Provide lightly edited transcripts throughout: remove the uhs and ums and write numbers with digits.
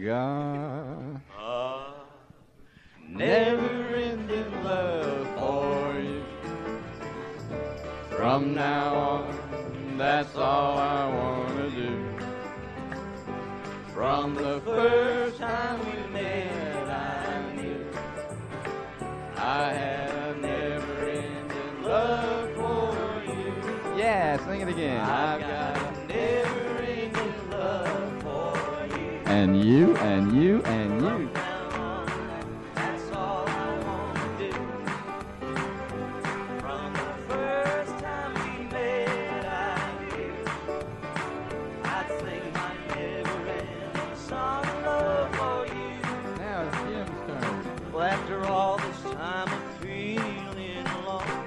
got never-ending love for you. From now on, that's all I want to do. From the first time we met, I knew I had a never-ending love for you. Yeah, sing it again. I've got a never-ending love for you. And you, and you, and you. That's all I want to do. From the first time we met, I knew I'd sing my never-ending song of love for you. Now it's Jim's turn. Well, after all this time of feeling alone,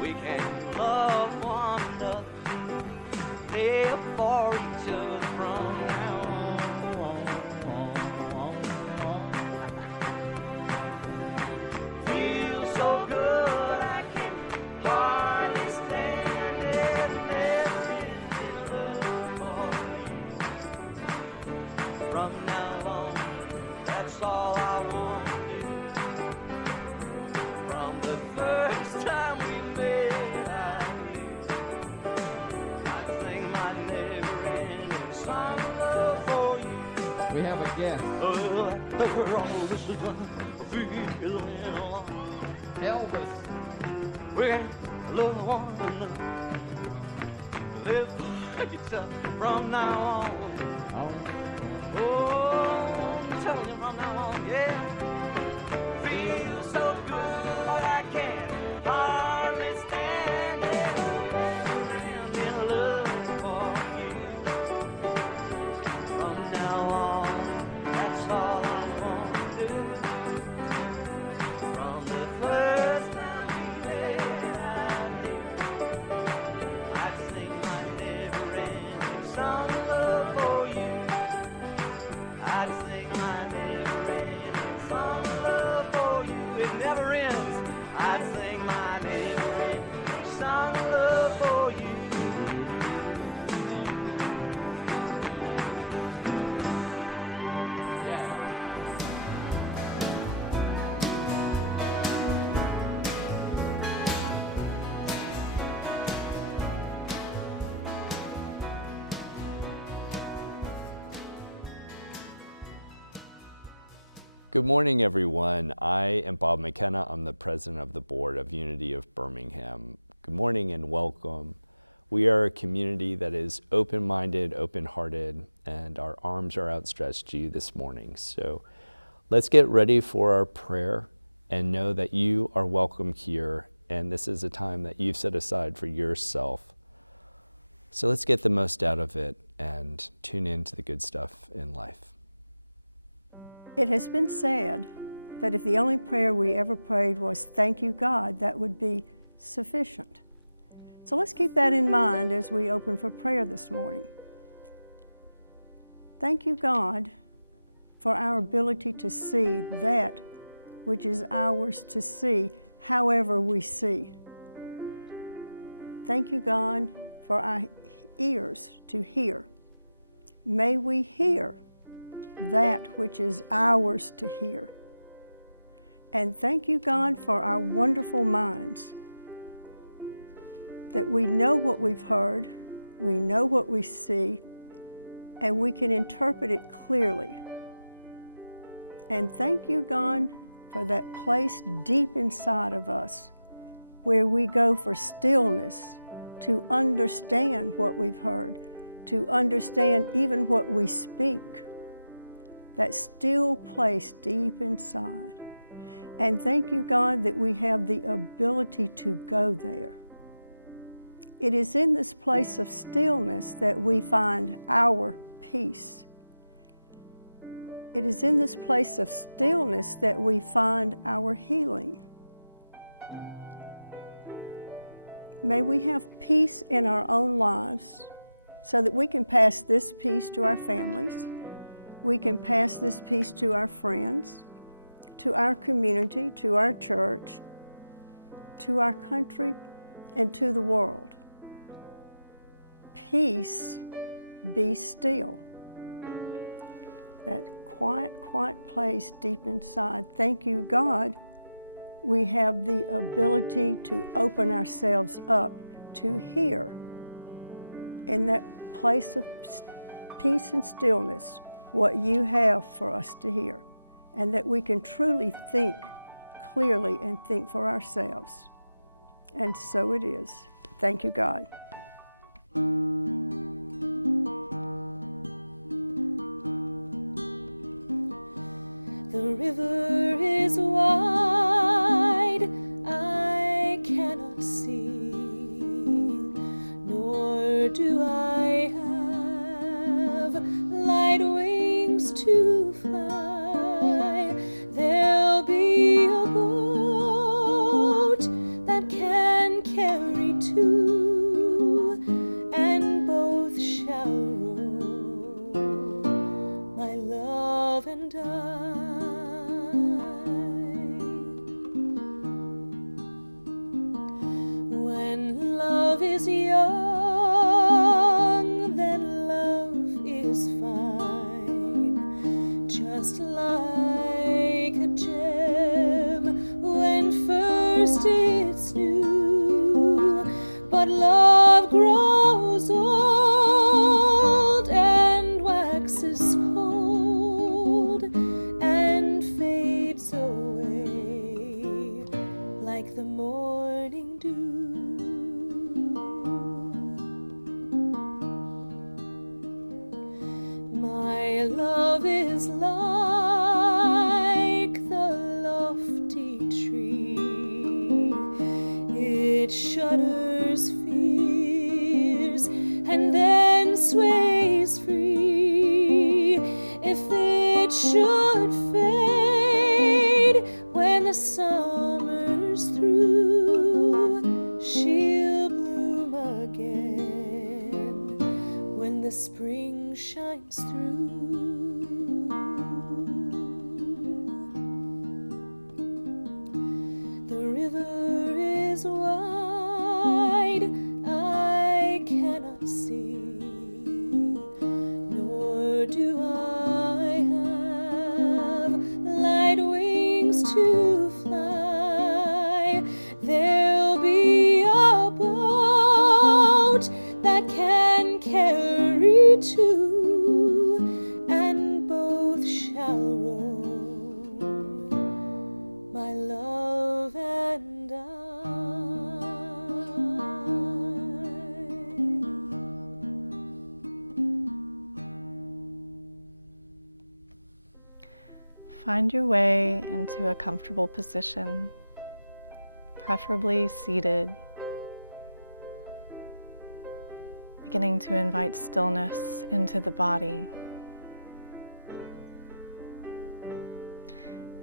we can love one another, live for each other from now on. Feels so good, I can hardly stand it. Never-ending love for you. From now on, that's all I want to do. From the first time we met, I knew I'd sing my never-ending song of love for you. We have a guest. Oh, after all this time, feeling alone. Elvis. We can love one another, live for each other from now on. Oh, I'm telling you from now on, yeah. Feels so good, I can't hardly stand it. Never-ending love for you. From now on, that's all I want to do. From the first time we met, I knew I'd sing my never-ending song of love for you. I'd sing my never-ending song of love for you. It never ends. I'd sing my never-ending song of love for you. Good morning, everyone. I am Bob McKenna. I'm the president of the board of Unity of Birmingham. Good morning and welcome. We are a community that is open-minded, open-hearted, and our arms are outstretched to you this morning. So let's get ready for our prayer and know that you are welcome here, and this is a time that you've set aside for yourself. So let's get the most out of it and tune into the good stuff in life. It has been said that if the only prayer we ever prayed was, "Thank you, God," that would be sufficient. So let's keep that in mind as we open for prayer this morning. Thank you, God, for our ability to see that which is ours to see, however we see. Thank you, God, for our ears to hear. May we hear that which is ours to hear. And thank you, God, for our wonderful minds, that we know what we've heard, we know what we see, and we can interpret it clearly. And thank you, God, for that place deep inside of us where we go for stillness to understand what we've heard, to understand even what we speak. That still place deep inside. And thank you, God, that we have the ability to go there. It is in this place of stillness that we find our peace. It is in this place of stillness that we find our healing. May we have peace in our own lives so that we can pass this peace to our families. We can pass this peace to our friends, to our community, to our church, to our country, and to the world. Peace, be still. that quiet place deep inside. Thank you, God, we have the ability to open ourselves up to hear in that place of peace and stillness what you have for us to hear, and that we can truly think clearly and think for ourselves. And so it is. Thank you, God. The river is wide, I cannot see, nor do I have light wings to fly. There'll be a boat that can carry two, and both shall row, my love and I. When love is young, then love is fine, just like a gem when first it's new. But love grows old and waxes cold and fades away like the morning dew. My love is like the lofty tree. It shudders, fears, and then sways free. If it should fade when the summer's through, she'll bloom again when the spring shines through. The river is wide, I cannot see, nor do I have light wings to fly. There'll be a boat that can carry two, and both shall row, my love and I. Find your way into a comfortable position, preferably seated, beginning to invite stillness into the body.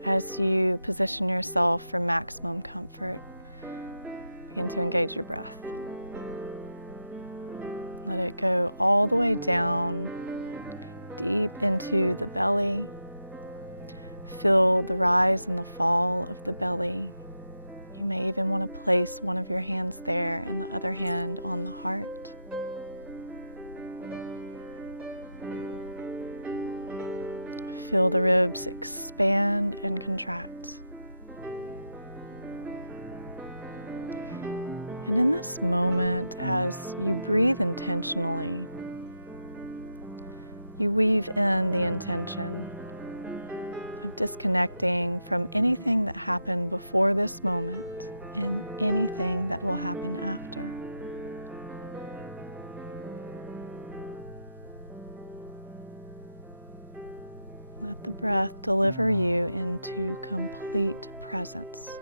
As you position yourself for maximum comfort, begin to engage your breath. Let it go all the way down, deep into the belly. Feel the rise and the fall of the belly. You may even want to place one of your hands there and the other hand on the heart. Feel the ribs expand and contract. And in this moment, as you breathe intentionally, you weave in the intention of disconnecting from anything that happened before this moment and anything that will happen after. Let the breath deliver you into complete presence.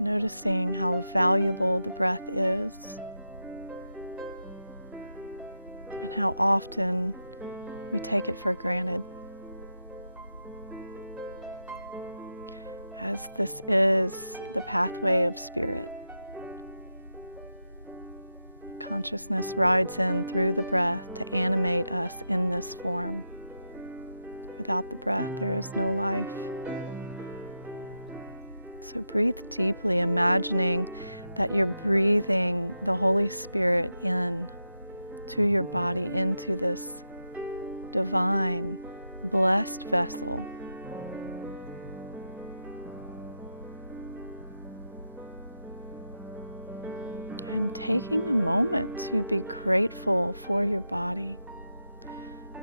Noticing how valuable the breath is and how often we take it for granted, as this is the pathway of spirit. Consciousness rides in through the breath to animate us in this form. Without the breath, there is no life. So breathe deeply, imagining that you're breathing the Holy Spirit in to your body, into this divine, blessed vessel. And taking a moment to be grateful for your body,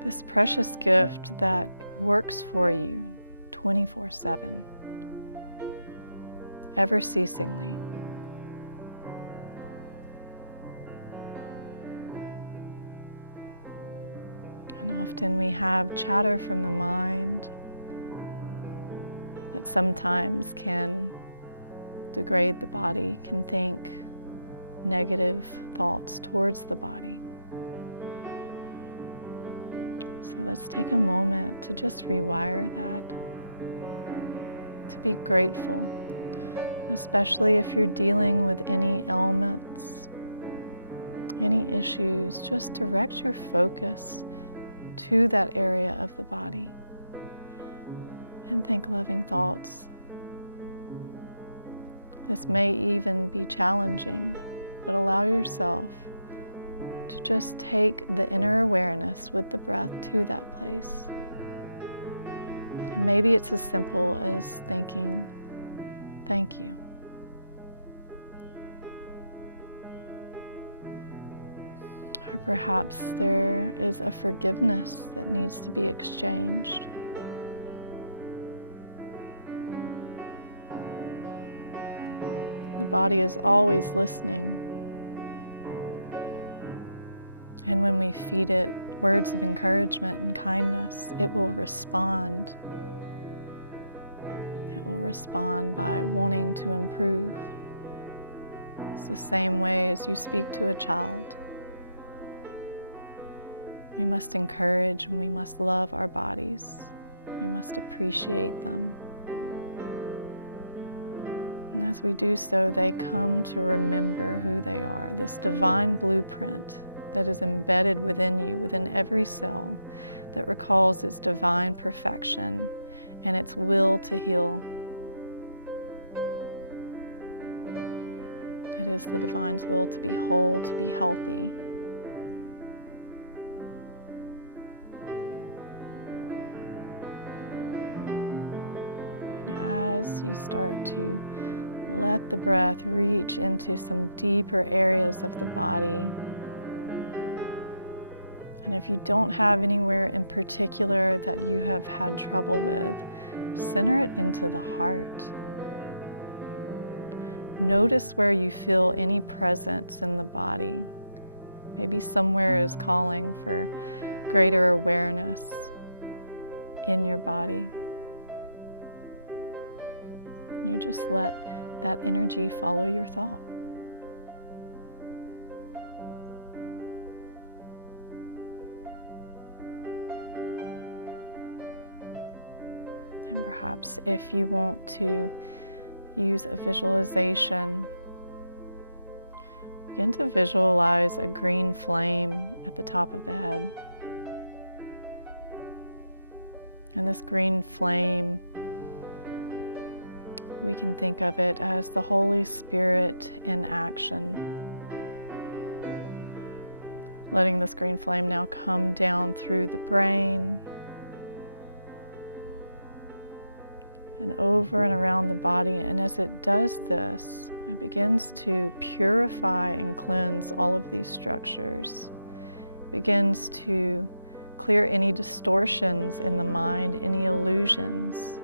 this precious gift that works for you 24/7, ever ceasingly. And often we have chatter from the mind that sometimes can degrade the body, can think negative thoughts towards the body. So let's take a moment to just rewire that, to be grateful, especially if you're dealing with any ailments, any issues. Just direct your focus to that area of the body and think loving thoughts. This may even be challenging, but allow yourself to just take the inner awareness with the breath to that place. And maybe it's as simple as thinking, thank you. Or perhaps there is a forgiveness that needs to be exchanged. The body is always listening. And when we feed it words of encouragement and kindness, it will respond. It will respond by wanting to improve. It's the same way as you speak to a child. We must encourage and we must love our bodies. We must appreciate them. And as we do so, they come to remember who they are, this divine blueprint that is embedded within you, within every cell, that recalls its divine perfection and its will to heal. It is the divine's will to be whole, to be healthy. And as you start to let the breath reach into some deeper areas of the body, and if you don't have anywhere in particular that you have had trouble with, center it into the heart. Notice where you feel any presence in the body. Maybe somewhere is calling for greater awareness in your body. You just let that energy follow your thought. And perhaps if you want to use a visualization, begin to visualize a green flame at the top of the head. And this green flame, we can think of it as the Holy Spirit in action. Letting this green flame now come down through the brain and over and around the body. And as it does this, it begins to purify and cleanse all of these structures. It begins to clear any distortions in the mind, any illusions,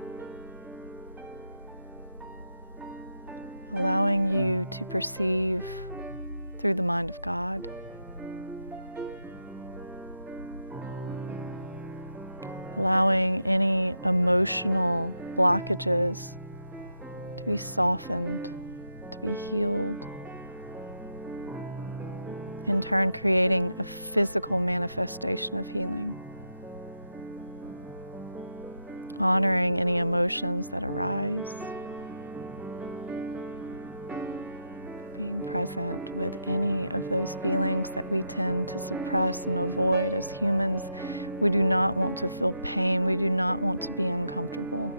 allowing you to perceive through the mind of God. Allowing any emotional blockages to be softened, to be healed. In turn, creating a physical manifestation of healing. Honoring any emotions that arise. Being present with any of those feelings that we tend to suppress and avoid. As humans, we do not want to feel pain. We do not want to be uncomfortable.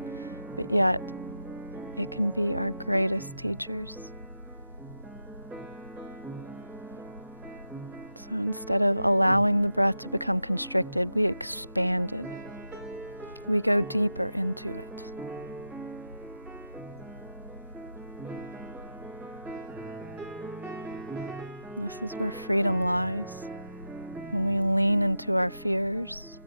But yet, it can be our greatest teachers. So instead of allowing the breath to become constricted, we expand it. We go deeper into it. This is where freedom lies, when we lean into our fears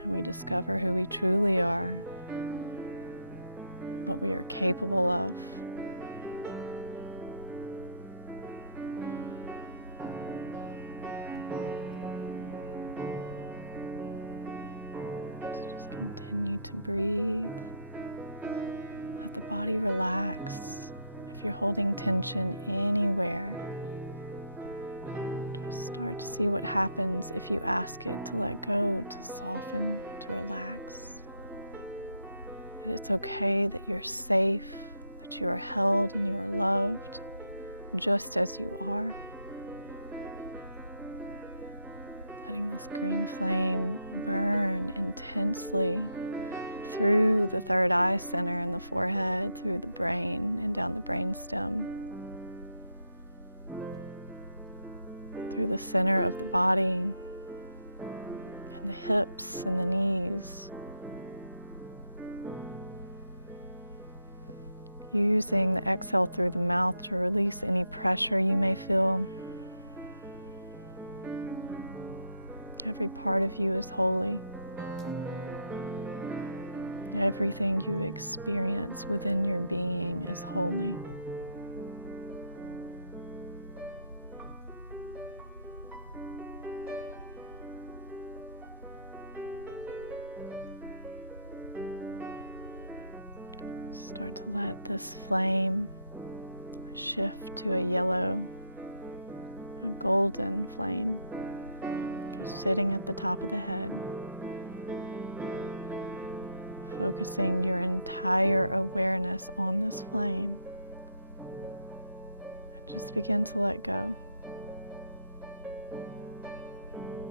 and we discover who we truly are, what we are capable of. So just continue to breathe. Let the body relax. If you're holding tension anywhere, just start to see what happens if you ask it to let go, to soften, to relax. That it's okay, that you're safe, that you are held and you are loved just as you are. Letting this green flame burn intensely through the third eye center and the forehead, through the brain and down the brainstem, through the center of the body and the hips and the knees. Using the exhale through the mouth to release any pressure you may feel. Every part of you is holy. Everything you experience within your being is holy. Start to let this flame shift to a yellow, a golden flame, just sitting at the top of the head. Focusing your entire awareness on this flame. And just begin to let go.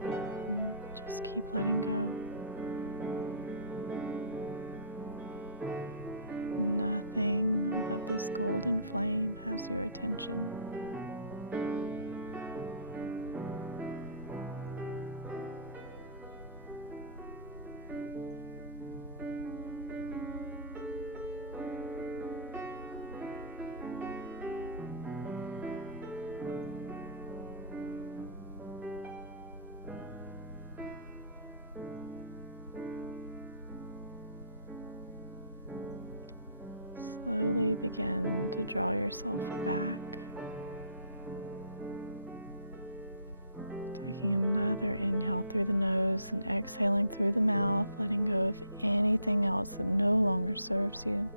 And just keep letting go. Nothing but this golden flame has your attention. Slowly begin to draw yourself back. Taking another inhale through the nose and exhaling through the mouth, letting go of anything else that no longer serves you.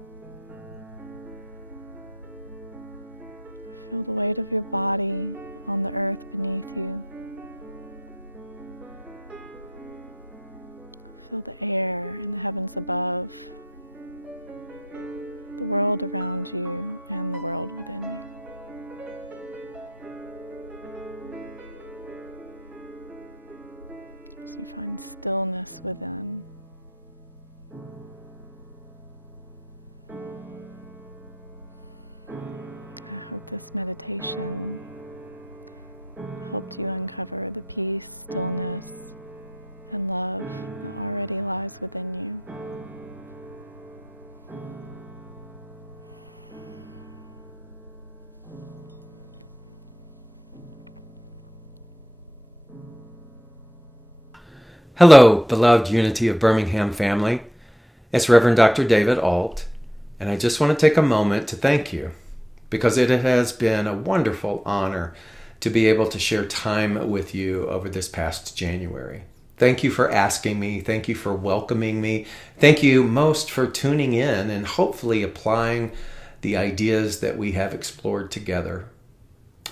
Feel the weight of your body on the earth beneath you. Feel the air and the heavens above, the world around you and the world within you. As you find stillness within. I hope this meditation helped you uncover the peace, stillness, and love that already lies within you. Hello, beloved Unity of Birmingham family. It's Rev Dr David Ault, and I just want to take a moment to thank you, because it has been a wonderful honor to be able to share time with you over this past January. Thank you for asking me. Thank you for welcoming me. Thank you most for tuning in and hopefully applying the ideas that we have explored together.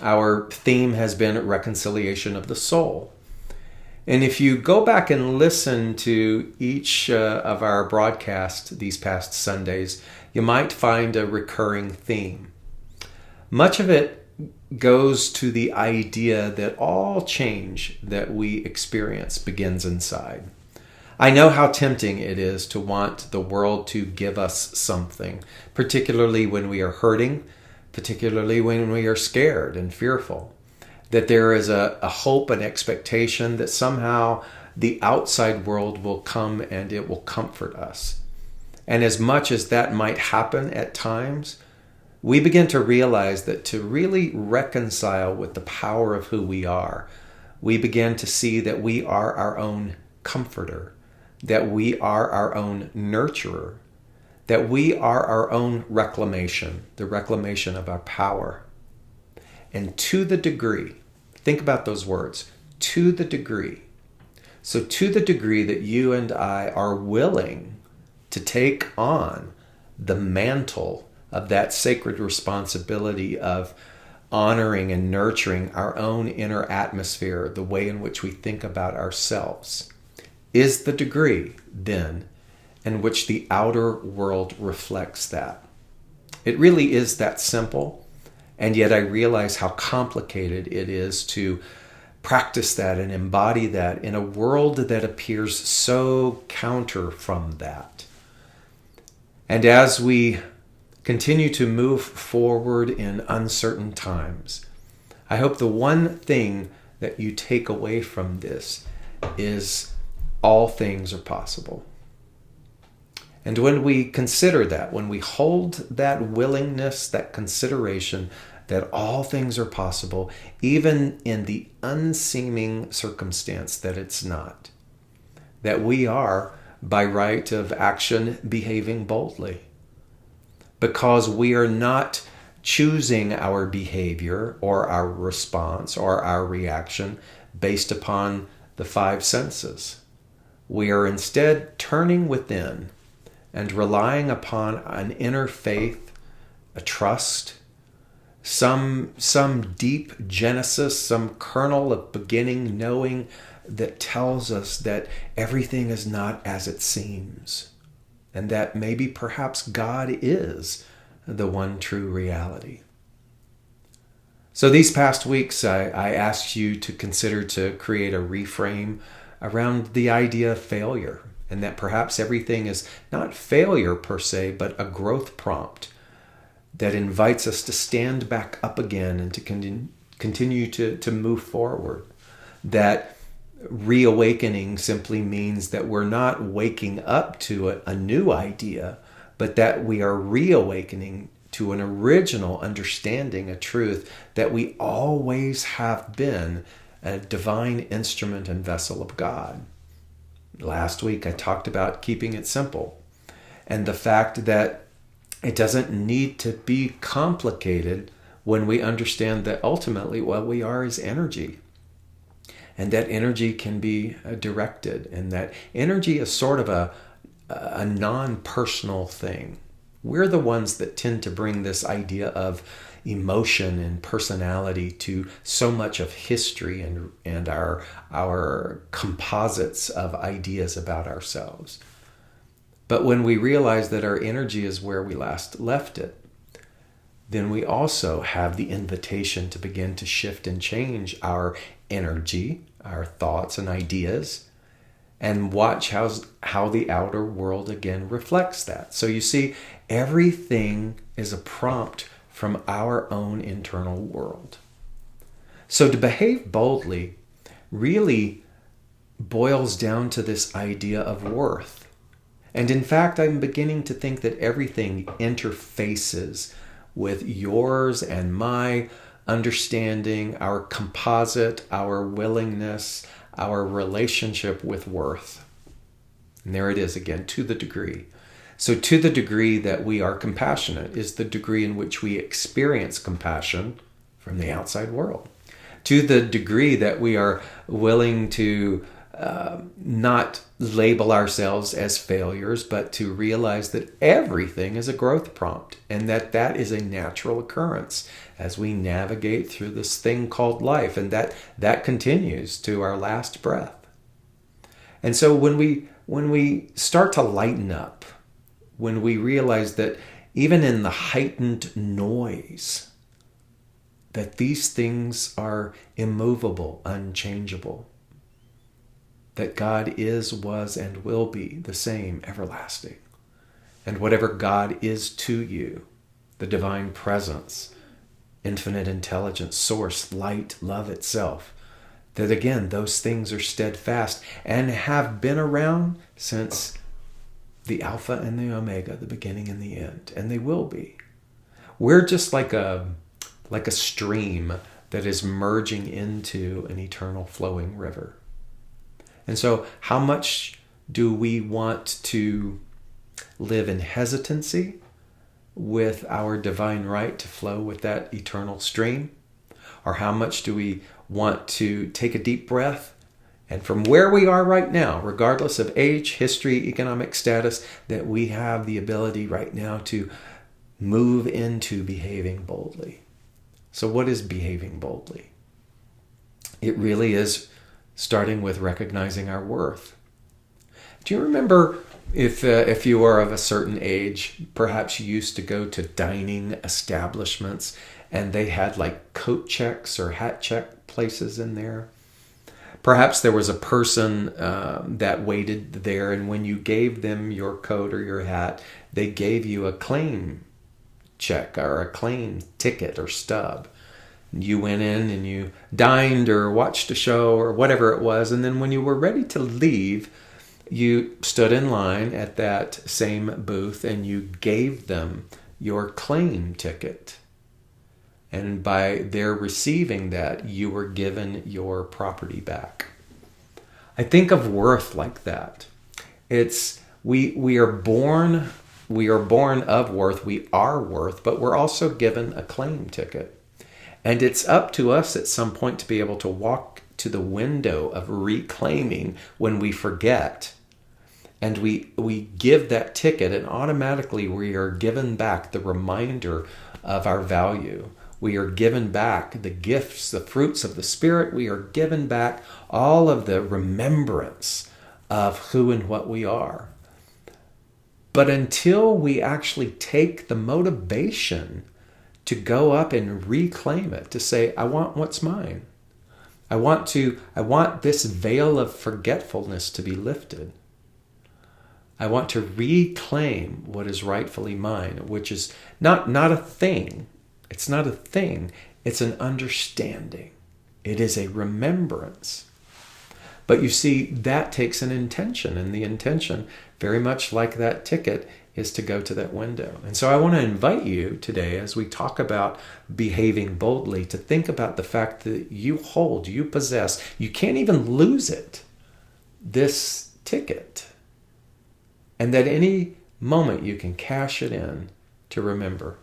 Our theme has been reconciliation of the soul. And if you go back and listen to each of our broadcasts these past Sundays, you might find a recurring theme. Much of it goes to the idea that all change that we experience begins inside. I know how tempting it is to want the world to give us something, particularly when we are hurting, particularly when we are scared and fearful, that there is a hope and expectation that somehow the outside world will come and it will comfort us. And as much as that might happen at times, we begin to realize that to really reconcile with the power of who we are, we begin to see that we are our own comforter, that we are our own nurturer, that we are our own reclamation, the reclamation of our power. And to the degree, think about those words, to the degree. So to the degree that you and I are willing to take on the mantle of that sacred responsibility of honoring and nurturing our own inner atmosphere, the way in which we think about ourselves, is the degree, then, in which the outer world reflects that. It really is that simple, and yet I realize how complicated it is to practice that and embody that in a world that appears so counter from that. And as we continue to move forward in uncertain times, I hope the one thing that you take away from this is all things are possible. And when we consider that, when we hold that willingness, that consideration that all things are possible, even in the unseeming circumstance that it's not, that we are, by right of action, behaving boldly, because we are not choosing our behavior or our response or our reaction based upon the five senses. We are instead turning within and relying upon an inner faith, a trust, some deep genesis, some kernel of beginning knowing that tells us that everything is not as it seems, and that maybe perhaps God is the one true reality. So these past weeks, I asked you to consider to create a reframe around the idea of failure, and that perhaps everything is not failure per se, but a growth prompt that invites us to stand back up again and to continue to move forward. That reawakening simply means that we're not waking up to a new idea, but that we are reawakening to an original understanding, a truth that we always have been a divine instrument and vessel of God. Last week I talked about keeping it simple and the fact that it doesn't need to be complicated when we understand that ultimately what we are is energy. And that energy can be directed, and that energy is sort of a non-personal thing. We're the ones that tend to bring this idea of emotion and personality to so much of history and our composites of ideas about ourselves. But when we realize that our energy is where we last left it, then we also have the invitation to begin to shift and change our energy, our thoughts and ideas, and watch how the outer world again reflects that. So you see, everything is a prompt from our own internal world. So to behave boldly really boils down to this idea of worth. And in fact, I'm beginning to think that everything interfaces with yours and my understanding, our composite, our willingness, our relationship with worth. And there it is again, to the degree. So to the degree that we are compassionate is the degree in which we experience compassion from the outside world. To the degree that we are willing to not label ourselves as failures, but to realize that everything is a growth prompt and that is a natural occurrence as we navigate through this thing called life, and that continues to our last breath. And so when we start to lighten up, when we realize that even in the heightened noise, that these things are immovable, unchangeable, that God is, was, and will be the same, everlasting. And whatever God is to you, the divine presence, infinite intelligence, source, light, love itself, that again, those things are steadfast and have been around since the Alpha and the Omega, the beginning and the end, and they will be. We're just like a stream that is merging into an eternal flowing river. And so how much do we want to live in hesitancy with our divine right to flow with that eternal stream? Or how much do we want to take a deep breath and from where we are right now, regardless of age, history, economic status, that we have the ability right now to move into behaving boldly? So what is behaving boldly? It really is starting with recognizing our worth. Do you remember if you are of a certain age, perhaps you used to go to dining establishments and they had like coat checks or hat check places in there? Perhaps there was a person that waited there, and when you gave them your coat or your hat, they gave you a claim check or a claim ticket or stub. You went in and you dined or watched a show or whatever it was, and then when you were ready to leave, you stood in line at that same booth and you gave them your claim ticket. And by their receiving that, you were given your property back. I think of worth like that. It's we are born of worth, we are worth, but we're also given a claim ticket. And it's up to us at some point to be able to walk to the window of reclaiming when we forget. And we give that ticket, and automatically we are given back the reminder of our value. We are given back the gifts, the fruits of the Spirit. We are given back all of the remembrance of who and what we are. But until we actually take the motivation to go up and reclaim it, to say, I want what's mine. I want this veil of forgetfulness to be lifted. I want to reclaim what is rightfully mine, which is not a thing. It's not a thing. It's an understanding. It is a remembrance. But you see, that takes an intention, and the intention, very much like that ticket, is to go to that window. And so I want to invite you today, as we talk about behaving boldly, to think about the fact that you hold, you possess, you can't even lose it, this ticket. And that any moment you can cash it in to remember.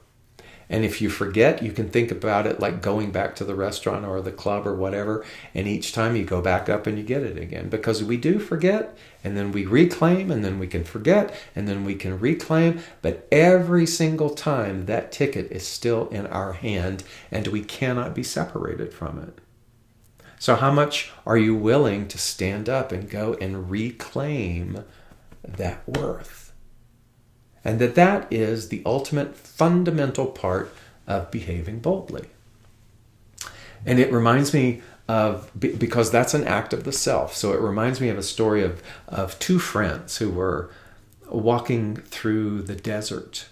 And if you forget, you can think about it like going back to the restaurant or the club or whatever. And each time you go back up and you get it again. Because we do forget, and then we reclaim, and then we can forget, and then we can reclaim. But every single time, that ticket is still in our hand, and we cannot be separated from it. So how much are you willing to stand up and go and reclaim that worth? And that is the ultimate fundamental part of behaving boldly. And it reminds me of, because that's an act of the self, so it reminds me of a story of two friends who were walking through the desert.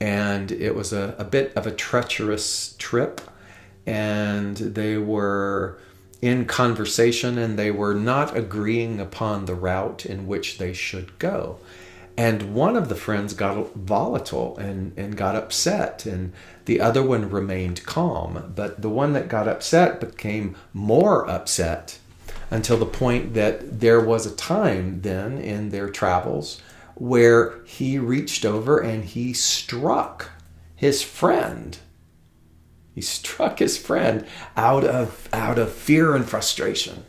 And it was a bit of a treacherous trip. And they were in conversation, and they were not agreeing upon the route in which they should go. And one of the friends got volatile and got upset, and the other one remained calm. But the one that got upset became more upset, until the point that there was a time then in their travels where he reached over and he struck his friend. He struck his friend out of fear and frustration.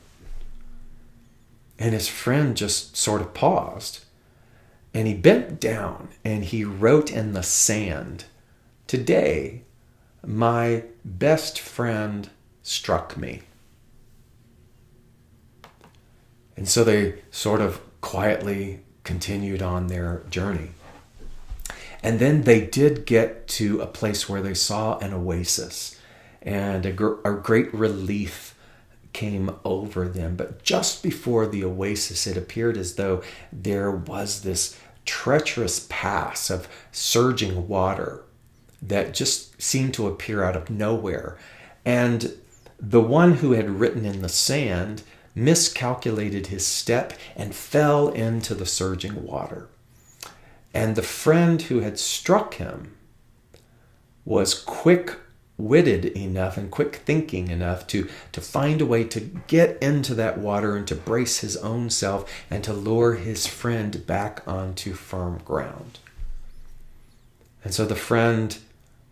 And his friend just sort of paused. And he bent down and he wrote in the sand, "Today, my best friend struck me." And so they sort of quietly continued on their journey. And then they did get to a place where they saw an oasis, and a great relief came over them. But just before the oasis, it appeared as though there was this treacherous pass of surging water that just seemed to appear out of nowhere. And the one who had written in the sand miscalculated his step and fell into the surging water. And the friend who had struck him was quick-witted enough and quick-thinking enough to find a way to get into that water and to brace his own self and to lure his friend back onto firm ground. And so the friend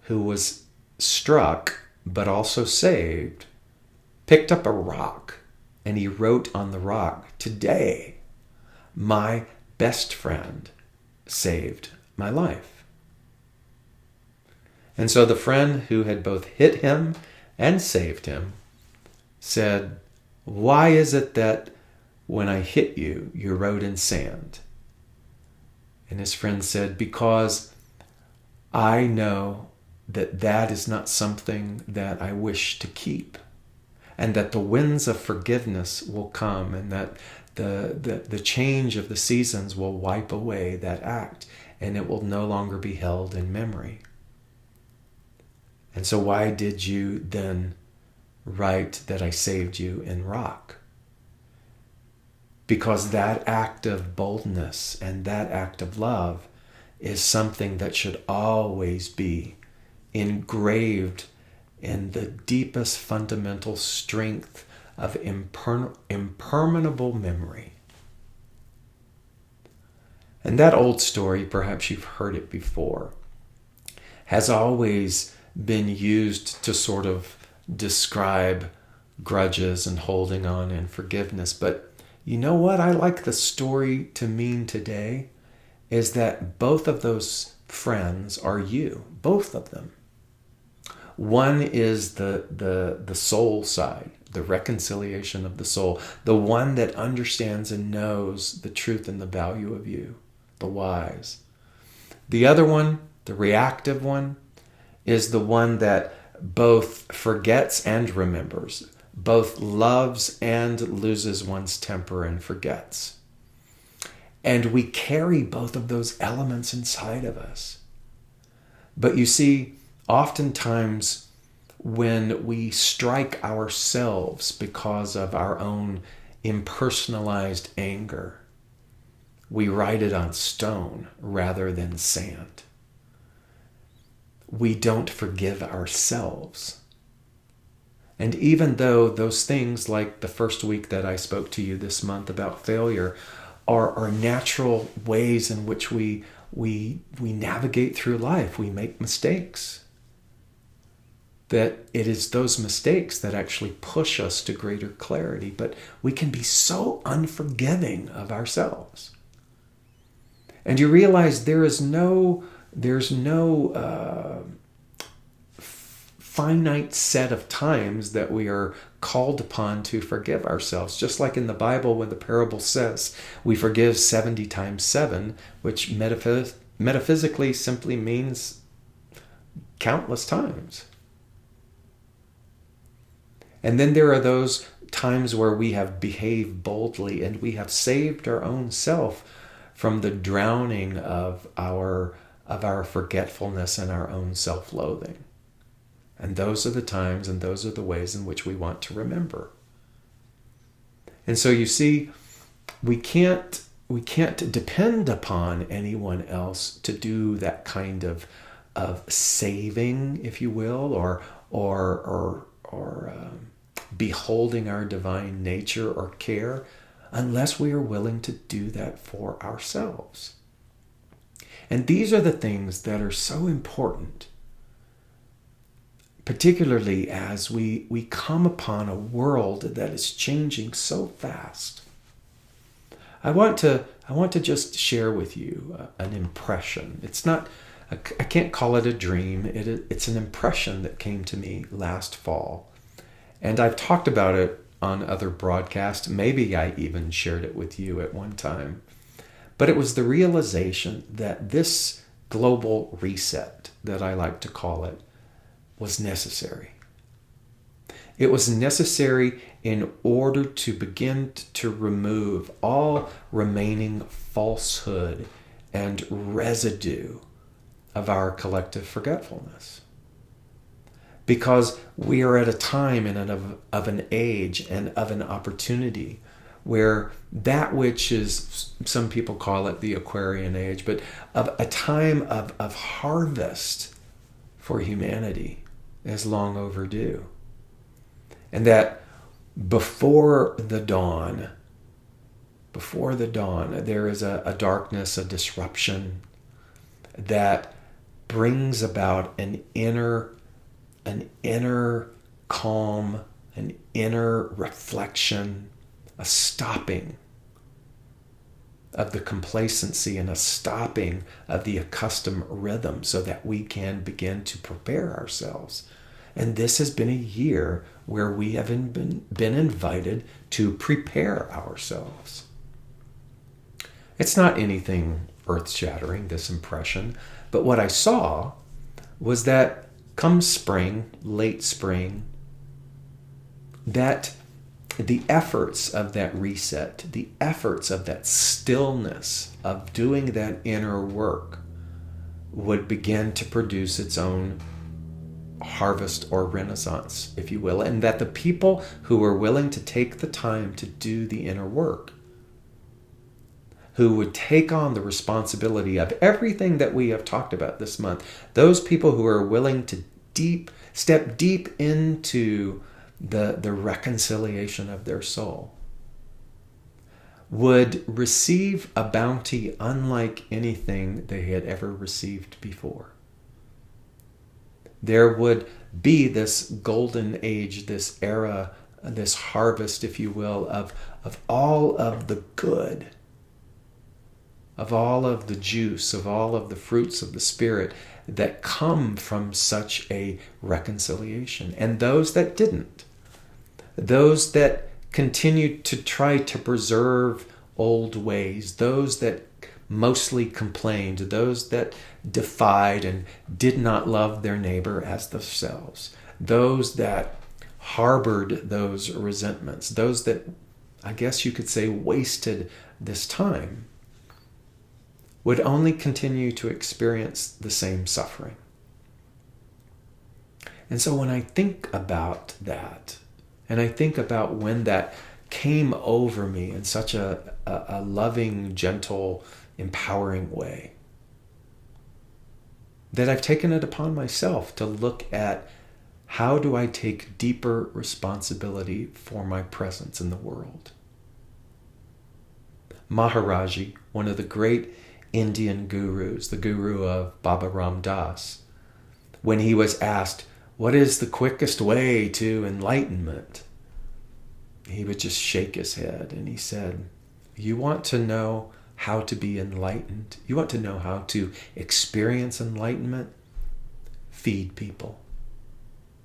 who was struck but also saved picked up a rock, and he wrote on the rock, "Today, my best friend saved my life." And so the friend who had both hit him and saved him said, "Why is it that when I hit you, you wrote in sand?" And his friend said, "Because I know that is not something that I wish to keep, and that the winds of forgiveness will come, and that the change of the seasons will wipe away that act, and it will no longer be held in memory. And so why did you then write that I saved you in rock?" Because that act of boldness and that act of love is something that should always be engraved in the deepest fundamental strength of impermeable memory. And that old story, perhaps you've heard it before, has always been used to sort of describe grudges and holding on and forgiveness. But you know what I like the story to mean today is that both of those friends are you, both of them. One is the soul side, the reconciliation of the soul, the one that understands and knows the truth and the value of you, the wise. The other one, the reactive one, is the one that both forgets and remembers, both loves and loses one's temper and forgets. And we carry both of those elements inside of us. But you see, oftentimes when we strike ourselves because of our own impersonalized anger, we write it on stone rather than sand. We don't forgive ourselves. And even though those things, like the first week that I spoke to you this month about failure, are natural ways in which we navigate through life, we make mistakes, that it is those mistakes that actually push us to greater clarity. But we can be so unforgiving of ourselves. And you realize there's no finite set of times that we are called upon to forgive ourselves. Just like in the Bible, when the parable says we forgive 70 times 7, which metaphysically simply means countless times. And then there are those times where we have behaved boldly and we have saved our own self from the drowning of our forgetfulness and our own self-loathing. And those are the times and those are the ways in which we want to remember. And so you see, we can't depend upon anyone else to do that kind of saving, if you will, or beholding our divine nature or care, unless we are willing to do that for ourselves. And these are the things that are so important, particularly as we come upon a world that is changing so fast. I want to just share with you an impression. It's not, I can't call it a dream. It's an impression that came to me last fall. And I've talked about it on other broadcasts. Maybe I even shared it with you at one time. But it was the realization that this global reset, that I like to call it, was necessary. It was necessary in order to begin to remove all remaining falsehood and residue of our collective forgetfulness. Because we are at a time of an age and of an opportunity where that which is, some people call it the Aquarian age, but of a time of harvest for humanity is long overdue. And that before the dawn, there is a darkness, a disruption that brings about an inner calm, an inner reflection, a stopping of the complacency and a stopping of the accustomed rhythm so that we can begin to prepare ourselves. And this has been a year where we have been invited to prepare ourselves. It's not anything earth-shattering, this impression, but what I saw was that come spring, late spring, that the efforts of that reset, the efforts of that stillness, of doing that inner work would begin to produce its own harvest or renaissance, if you will, and that the people who were willing to take the time to do the inner work, who would take on the responsibility of everything that we have talked about this month, those people who are willing to step deep into the reconciliation of their soul, would receive a bounty unlike anything they had ever received before. There would be this golden age, this era, this harvest, if you will, of all of the good, of all of the juice, of all of the fruits of the Spirit that come from such a reconciliation. And those that didn't, those that continued to try to preserve old ways, those that mostly complained, those that defied and did not love their neighbor as themselves, those that harbored those resentments, those that, I guess you could say, wasted this time, would only continue to experience the same suffering. And so when I think about that, and I think about when that came over me in such a loving, gentle, empowering way, that I've taken it upon myself to look at how do I take deeper responsibility for my presence in the world. Maharaji, one of the great Indian gurus, the guru of Baba Ram Das, when he was asked, what is the quickest way to enlightenment? He would just shake his head and he said, you want to know how to be enlightened? You want to know how to experience enlightenment? Feed people,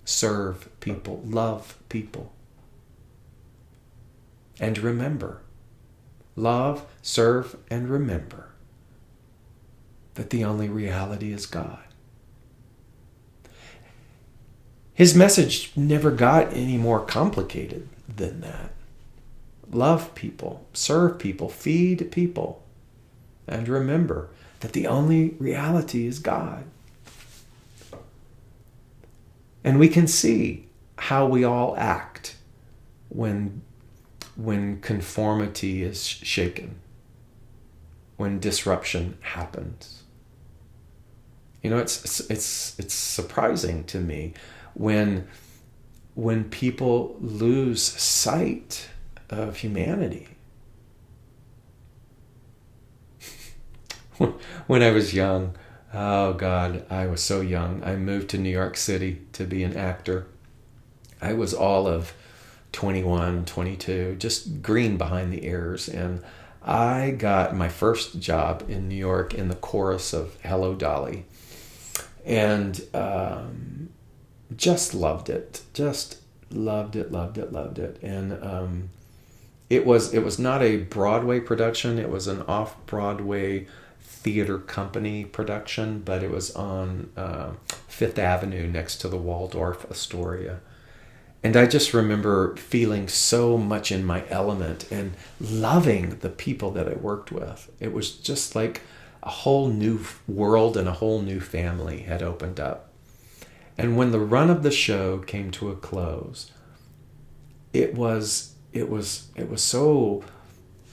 serve people, love people. And remember, love, serve, and remember that the only reality is God. His message never got any more complicated than that. Love people, serve people, feed people, and remember that the only reality is God. And we can see how we all act when conformity is shaken, when disruption happens. You know, it's surprising to me when people lose sight of humanity. When I was young, oh God, I was so young. I moved to New York City to be an actor. I was all of 21, 22, just green behind the ears. And I got my first job in New York in the chorus of Hello, Dolly. And just loved it. Just loved it. And it was not a Broadway production. It was an off-Broadway theater company production, but it was on Fifth Avenue next to the Waldorf Astoria. And I just remember feeling so much in my element and loving the people that I worked with. It was just like a whole new world and a whole new family had opened up. And when the run of the show came to a close, it was so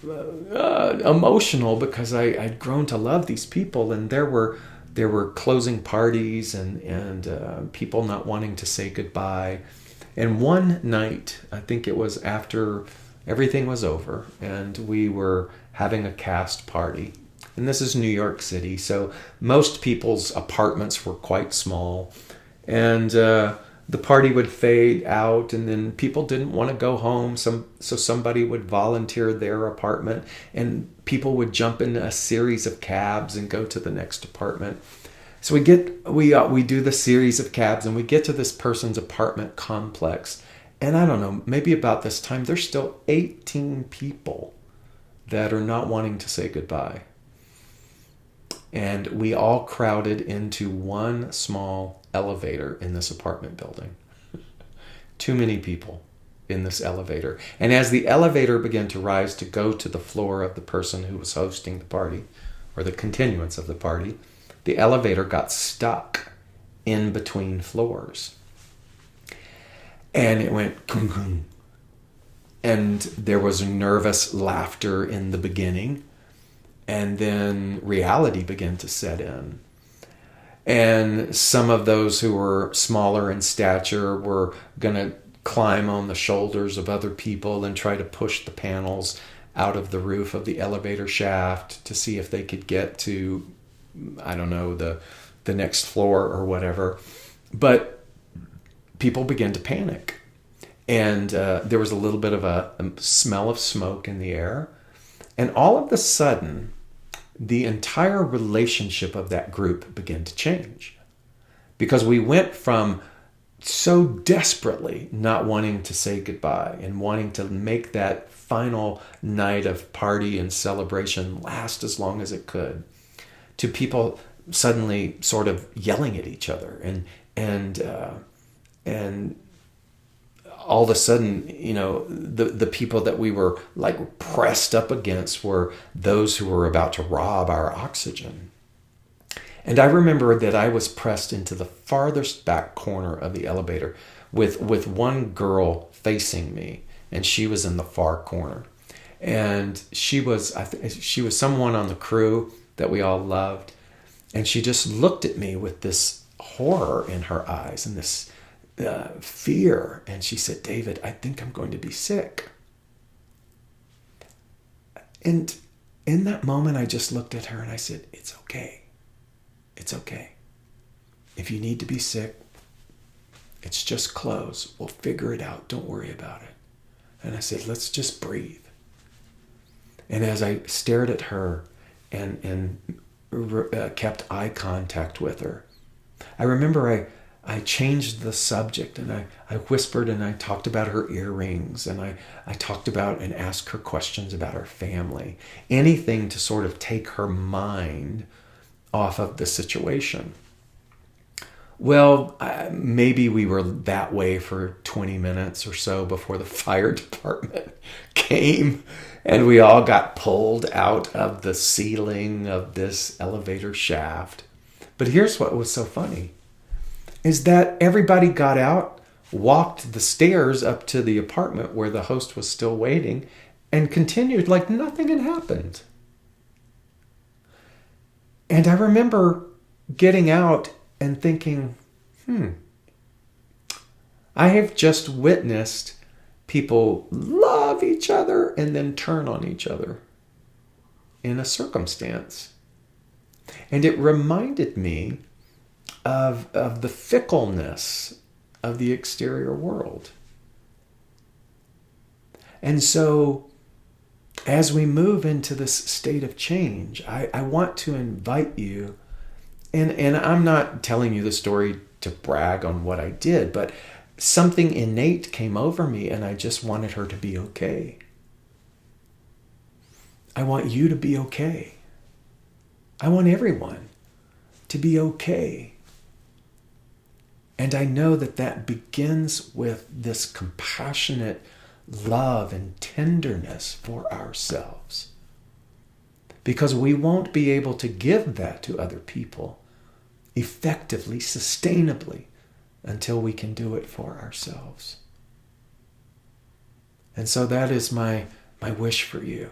emotional, because I'd grown to love these people, and there were closing parties and people not wanting to say goodbye. And one night, I think it was after everything was over, and we were having a cast party. And this is New York City, so most people's apartments were quite small. And the party would fade out, and then people didn't want to go home, so somebody would volunteer their apartment, and people would jump in a series of cabs and go to the next apartment. So we do the series of cabs, and we get to this person's apartment complex, and I don't know, maybe about this time, there's still 18 people that are not wanting to say goodbye. And we all crowded into one small elevator in this apartment building. Too many people in this elevator. And as the elevator began to rise to go to the floor of the person who was hosting the party, or the continuance of the party, the elevator got stuck in between floors. And it went gung gung. And there was nervous laughter in the beginning. And then reality began to set in. And some of those who were smaller in stature were going to climb on the shoulders of other people and try to push the panels out of the roof of the elevator shaft to see if they could get to, I don't know, the next floor or whatever. But people began to panic. And there was a little bit of a smell of smoke in the air. And all of a sudden, the entire relationship of that group began to change, because we went from so desperately not wanting to say goodbye and wanting to make that final night of party and celebration last as long as it could, to people suddenly sort of yelling at each other and all of a sudden, the people that we were like pressed up against were those who were about to rob our oxygen. And I remember that I was pressed into the farthest back corner of the elevator with one girl facing me, and she was in the far corner. And she was someone on the crew that we all loved, and she just looked at me with this horror in her eyes and this fear, and she said, "David, I think I'm going to be sick." And in that moment, I just looked at her and I said, "It's okay. It's okay. If you need to be sick, it's just clothes. We'll figure it out. Don't worry about it." And I said, "Let's just breathe." And as I stared at her and kept eye contact with her, I remember I changed the subject, and I whispered, and I talked about her earrings, and I talked about and asked her questions about her family. Anything to sort of take her mind off of the situation. Well, maybe we were that way for 20 minutes or so before the fire department came, and we all got pulled out of the ceiling of this elevator shaft. But here's what was so funny, is that everybody got out, walked the stairs up to the apartment where the host was still waiting, and continued like nothing had happened. And I remember getting out and thinking, I have just witnessed people love each other and then turn on each other in a circumstance. And it reminded me of the fickleness of the exterior world. And so as we move into this state of change, I want to invite you, and I'm not telling you the story to brag on what I did, but something innate came over me, and I just wanted her to be okay. I want you to be okay. I want everyone to be okay. And I know that that begins with this compassionate love and tenderness for ourselves. Because we won't be able to give that to other people effectively, sustainably, until we can do it for ourselves. And so that is my wish for you.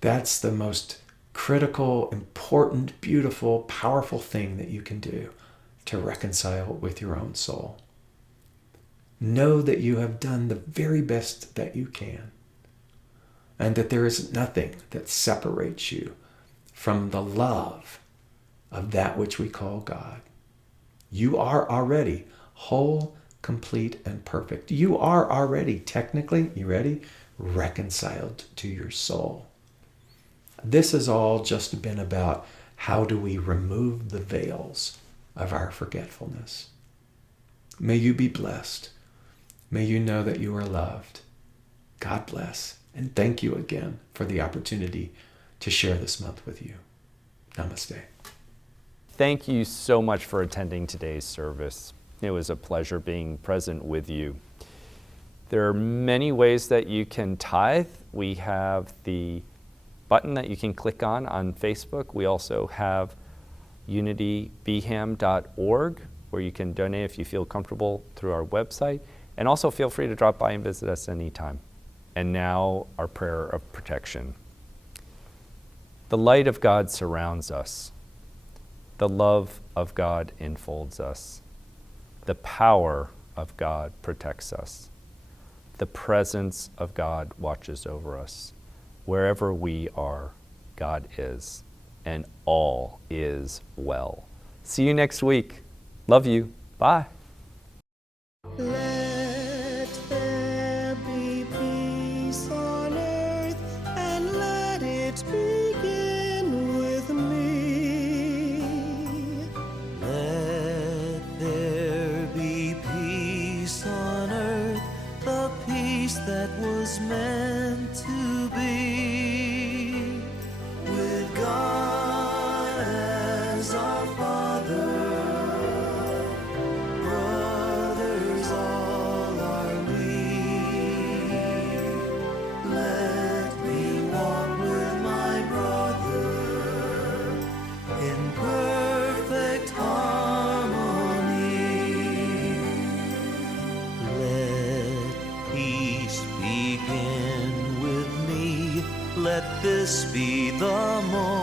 That's the most critical, important, beautiful, powerful thing that you can do to reconcile with your own soul. Know that you have done the very best that you can, and that there is nothing that separates you from the love of that which we call God. You are already whole, complete, and perfect. You are already technically, you ready? Reconciled to your soul. This has all just been about how do we remove the veils of our forgetfulness. May you be blessed. May you know that you are loved. God bless. And thank you again for the opportunity to share this month with you. Namaste. Thank you so much for attending today's service. It was a pleasure being present with you. There are many ways that you can tithe. We have the button that you can click on Facebook. We also have unitybham.org, where you can donate if you feel comfortable through our website. And also feel free to drop by and visit us anytime. And now our prayer of protection. The light of God surrounds us. The love of God enfolds us. The power of God protects us. The presence of God watches over us. Wherever we are, God is, and all is well. See you next week. Love you. Bye. Let there be peace on earth, and let it begin with me. Let there be peace on earth, the peace that was meant to be. With God as our Father, brothers all are we. Let me walk with my brother in perfect harmony. Let peace begin with me. Let this be the moment